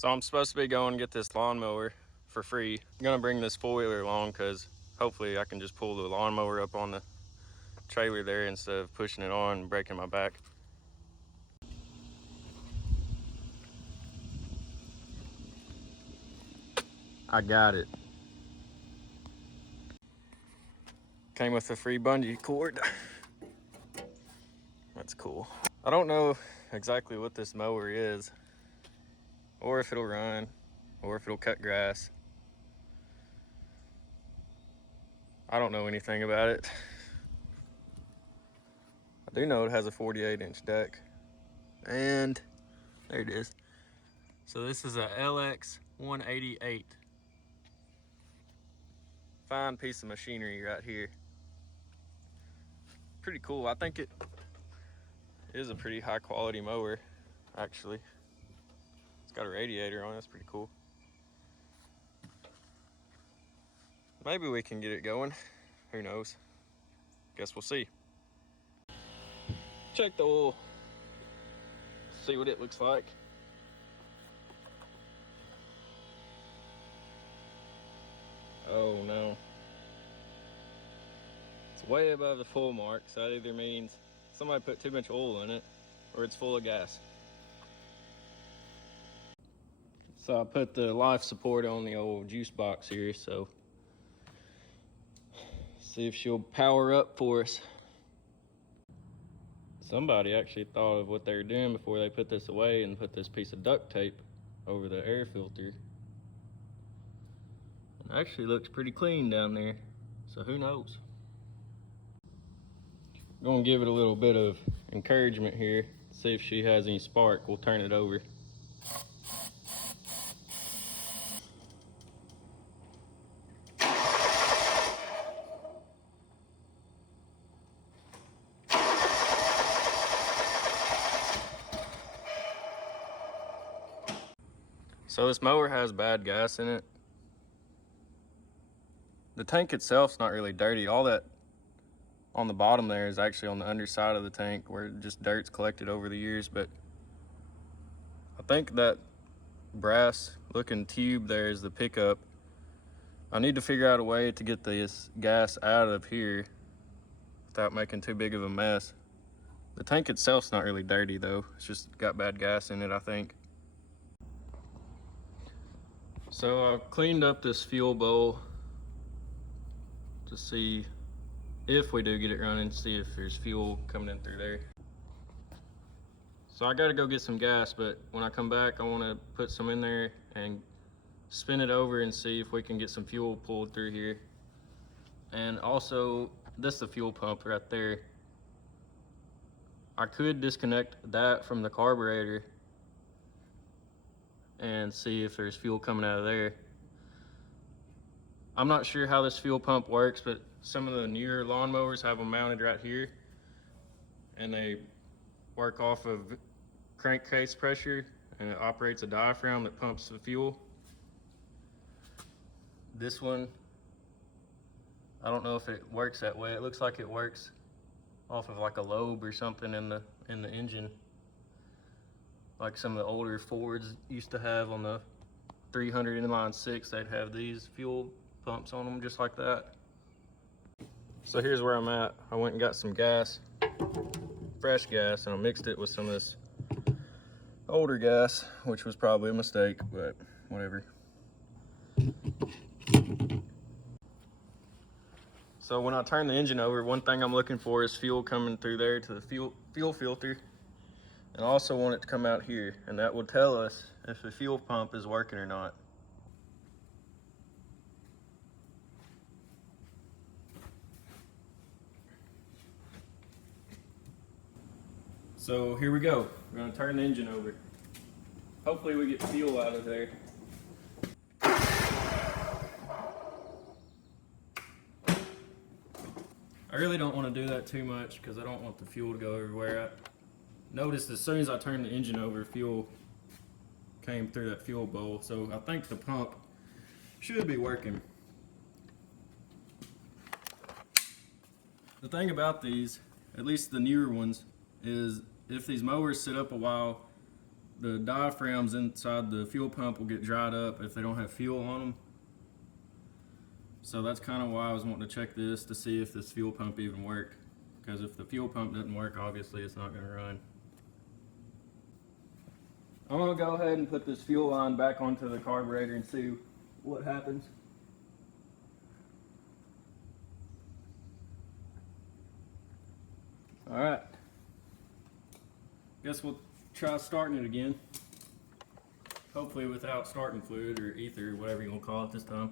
So I'm supposed to be going to get this lawnmower for free. I'm gonna bring this four-wheeler along because hopefully I can just pull the lawnmower up on the trailer there instead of pushing it on and breaking my back. I got it. Came with a free bungee cord. That's cool. I don't know exactly what this mower is, or if it'll run, or if it'll cut grass. I don't know anything about it. I do know it has a 48-inch deck. And there it is. So this is a LX188. Fine piece of machinery right here. Pretty cool. I think it is a pretty high quality mower, actually. It's got a radiator on it. That's pretty cool. Maybe we can get it going. Who knows? Guess we'll see. Check the oil. See what it looks like. Oh no. It's way above the full mark, so that either means somebody put too much oil in it or it's full of gas. So I put the life support on the old juice box here, so see if she'll power up for us. Somebody actually thought of what they were doing before they put this away and put this piece of duct tape over the air filter. It actually looks pretty clean down there, so who knows? I'm gonna give it a little bit of encouragement here, see if she has any spark. We'll turn it over. So this mower has bad gas in it. The tank itself's not really dirty. All that on the bottom there is actually on the underside of the tank where just dirt's collected over the years, but I think that brass looking tube there is the pickup. I need to figure out a way to get this gas out of here without making too big of a mess. The tank itself's not really dirty though. It's just got bad gas in it, I think. So I've cleaned up this fuel bowl to see if we do get it running, see if there's fuel coming in through there. So I gotta go get some gas, but when I come back, I wanna put some in there and spin it over and see if we can get some fuel pulled through here. And also, this is the fuel pump right there. I could disconnect that from the carburetor and see if there's fuel coming out of there. I'm not sure how this fuel pump works, but some of the newer lawnmowers have them mounted right here, and they work off of crankcase pressure, and it operates a diaphragm that pumps the fuel. This one, I don't know if it works that way. It looks like it works off of like a lobe or something in the engine, like some of the older Fords used to have on the 300 inline six. They'd have these fuel pumps on them just like that. So here's where I'm at. I went and got some gas, fresh gas, and I mixed it with some of this older gas, which was probably a mistake, but whatever. So when I turn the engine over, one thing I'm looking for is fuel coming through there to the fuel filter. And I also want it to come out here, and that will tell us if the fuel pump is working or not. So here we go. We're gonna turn the engine over. Hopefully we get fuel out of there. I really don't want to do that too much because I don't want the fuel to go everywhere. I noticed as soon as I turned the engine over, fuel came through that fuel bowl. So I think the pump should be working. The thing about these, at least the newer ones, is if these mowers sit up a while, the diaphragms inside the fuel pump will get dried up if they don't have fuel on them. So that's kind of why I was wanting to check this to see if this fuel pump even worked. Because if the fuel pump doesn't work, obviously it's not going to run. I'm going to go ahead and put this fuel line back onto the carburetor and see what happens. Alright. Guess we'll try starting it again. Hopefully without starting fluid or ether, whatever you want to call it this time.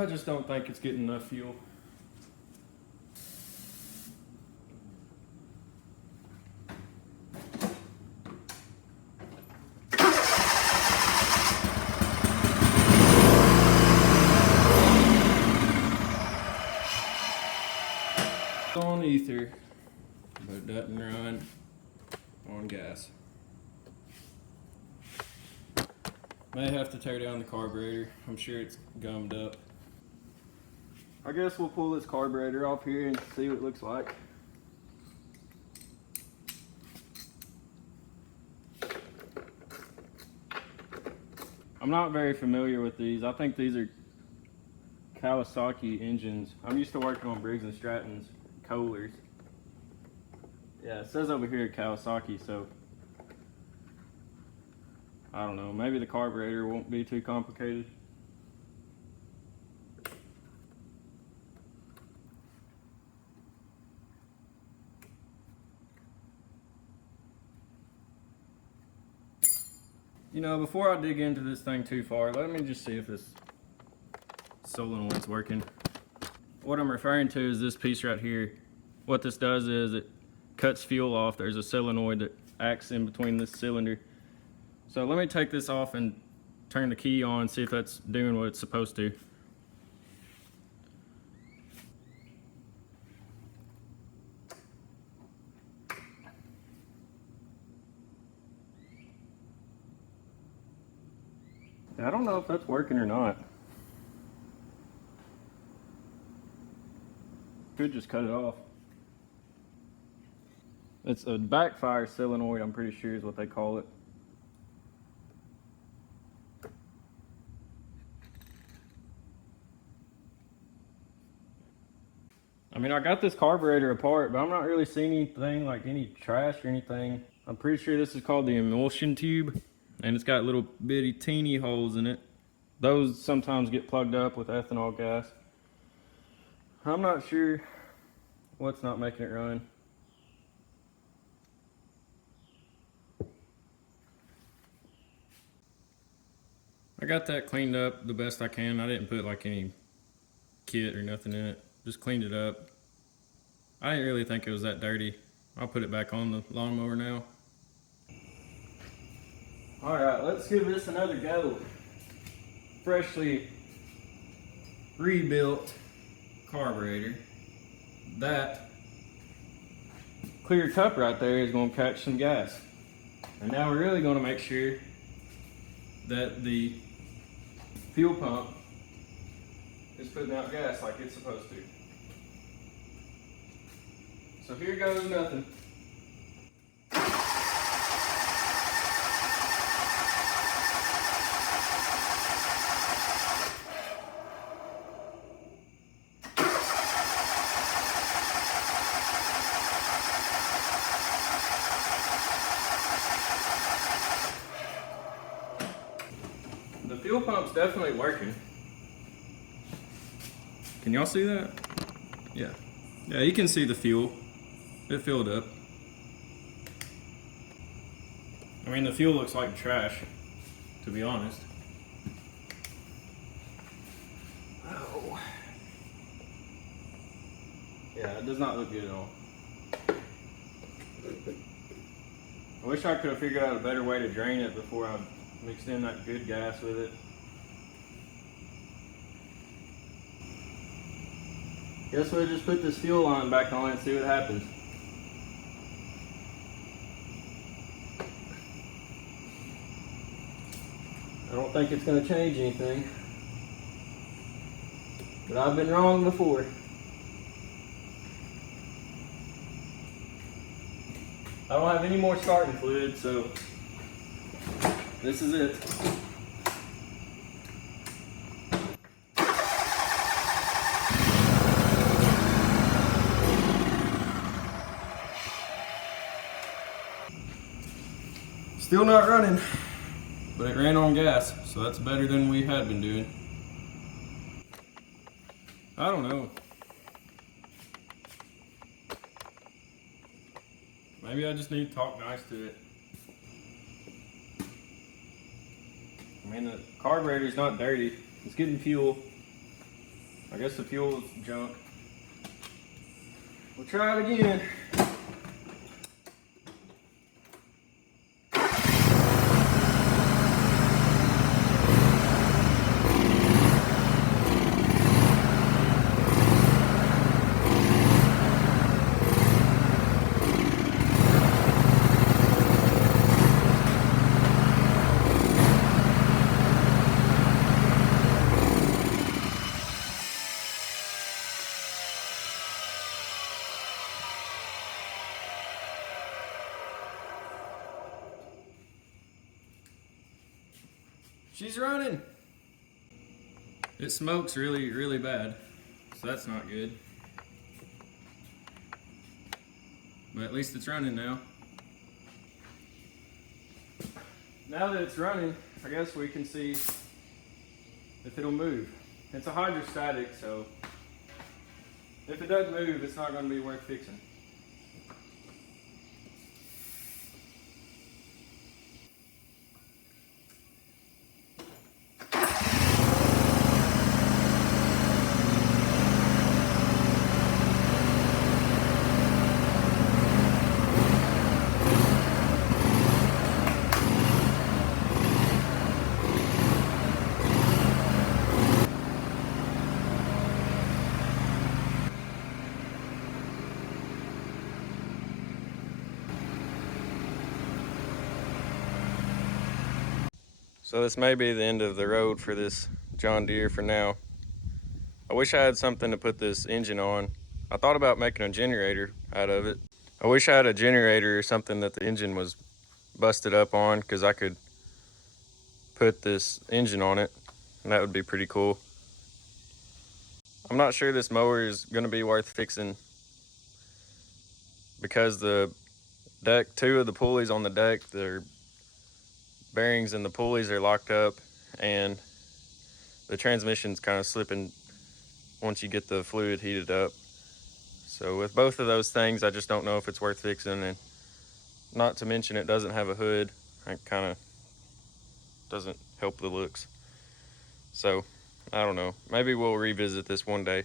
I just don't think it's getting enough fuel. On ether, but it doesn't run on gas. May have to tear down the carburetor. I'm sure it's gummed up. I guess we'll pull this carburetor off here and see what it looks like. I'm not very familiar with these. I think these are Kawasaki engines. I'm used to working on Briggs & Stratton's Kohlers. Yeah, it says over here Kawasaki, so I don't know. Maybe the carburetor won't be too complicated. You know, before I dig into this thing too far, let me just see if this solenoid's working. What I'm referring to is this piece right here. What this does is it cuts fuel off. There's a solenoid that acts in between this cylinder. So let me take this off and turn the key on and see if that's doing what it's supposed to. I don't know if that's working or not. Could just cut it off. It's a backfire solenoid, I'm pretty sure is what they call it. I mean, I got this carburetor apart, but I'm not really seeing anything like any trash or anything. I'm pretty sure this is called the emulsion tube, and it's got little bitty teeny holes in it. Those sometimes get plugged up with ethanol gas. I'm not sure what's not making it run. I got that cleaned up the best I can. I didn't put like any kit or nothing in it. Just cleaned it up. I didn't really think it was that dirty. I'll put it back on the lawnmower now. Alright, let's give this another go. Freshly rebuilt carburetor. That clear cup right there is going to catch some gas. And now we're really going to make sure that the fuel pump is putting out gas like it's supposed to. So here goes nothing. The fuel pump's definitely working. Can y'all see that? Yeah. Yeah, you can see the fuel. It filled up. I mean, the fuel looks like trash, to be honest. Oh. Yeah, it does not look good at all. I wish I could have figured out a better way to drain it before I mixed in that good gas with it. Guess we'll just put this fuel line back on and see what happens. I don't think it's going to change anything, but I've been wrong before. I don't have any more starting fluid, so this is it. Still not running, but it ran on gas, so that's better than we had been doing. I don't know. Maybe I just need to talk nice to it. I mean, the carburetor's not dirty. It's getting fuel. I guess the fuel's junk. We'll try it again. She's running. It smokes really, really bad, so that's not good. But at least it's running now. Now that it's running, I guess we can see if it'll move. It's a hydrostatic, so if it doesn't move, it's not going to be worth fixing. So this may be the end of the road for this John Deere for now. I wish I had something to put this engine on. I thought about making a generator out of it. I wish I had a generator or something that the engine was busted up on, because I could put this engine on it, and that would be pretty cool. I'm not sure this mower is going to be worth fixing, because the deck, two of the pulleys on the deck, their bearings and the pulleys are locked up, and the transmission's kind of slipping once you get the fluid heated up. So with both of those things, I just don't know if it's worth fixing, and not to mention it doesn't have a hood. It kind of doesn't help the looks. So I don't know, maybe we'll revisit this one day.